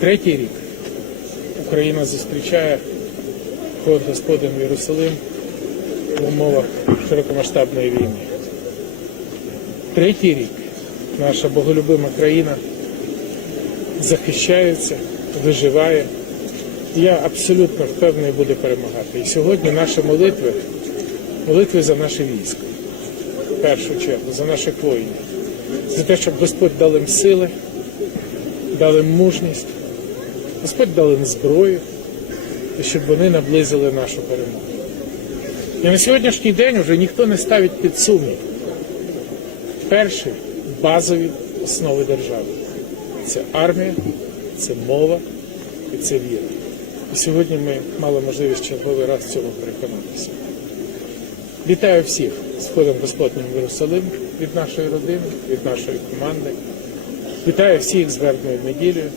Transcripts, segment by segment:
Третій рік Україна зустрічає вход Господень в Єрусалим в умовах широкомасштабної війни. Третій рік наша боголюбима країна захищається, виживає. Я абсолютно впевнений буде перемагати. І сьогодні наші молитви, молитви за наше військо, в першу чергу, за наших воїнів, за те, щоб Господь дав їм сили, дав їм мужність, Господь дав їм зброю, щоб вони наблизили нашу перемогу. І на сьогоднішній день вже ніхто не ставить під сумнів перші базові основи держави. Це армія, це мова і це віра. І сьогодні ми мали можливість черговий раз в цьому переконатися. Вітаю всіх з входом Господнім в Єрусалим від нашої родини, від нашої команди. Вітаю всіх з вербною неділею.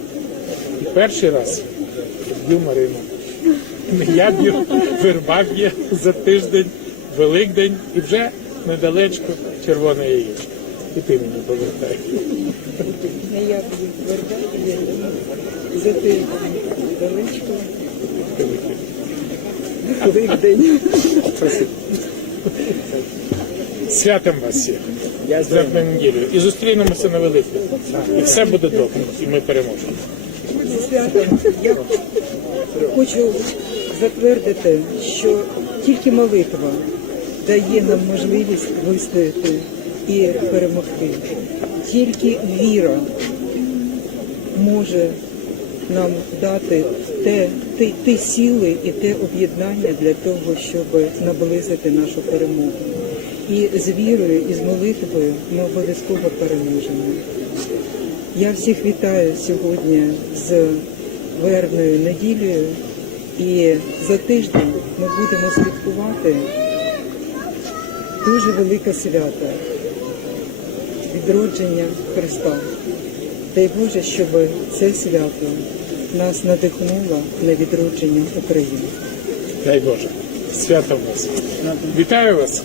І перший раз б'ю Марину. Я б'ю, верба б'є за тиждень, Великдень і вже недалечко червоне яєчко. І ти мені повертай. Не я буду вербати, за ти далечко. Великдень. Святом вас всіх. З вербною неділею. І зустрінемося на Великдень. І все буде добре. І ми переможемо. Зі святом я хочу затвердити, що тільки молитва дає нам можливість вистояти і перемогти. Тільки віра може нам дати те, ті, ті сили і те об'єднання для того, щоб наблизити нашу перемогу. І з вірою, і з молитвою ми обов'язково переможемо. Я всіх вітаю сьогодні з вербною неділею. І за тиждень ми будемо святкувати дуже велике свято відродження Христа. Дай Боже, щоб це свято нас надихнуло на відродження України. Дай Боже. Свято вас. Вітаю вас.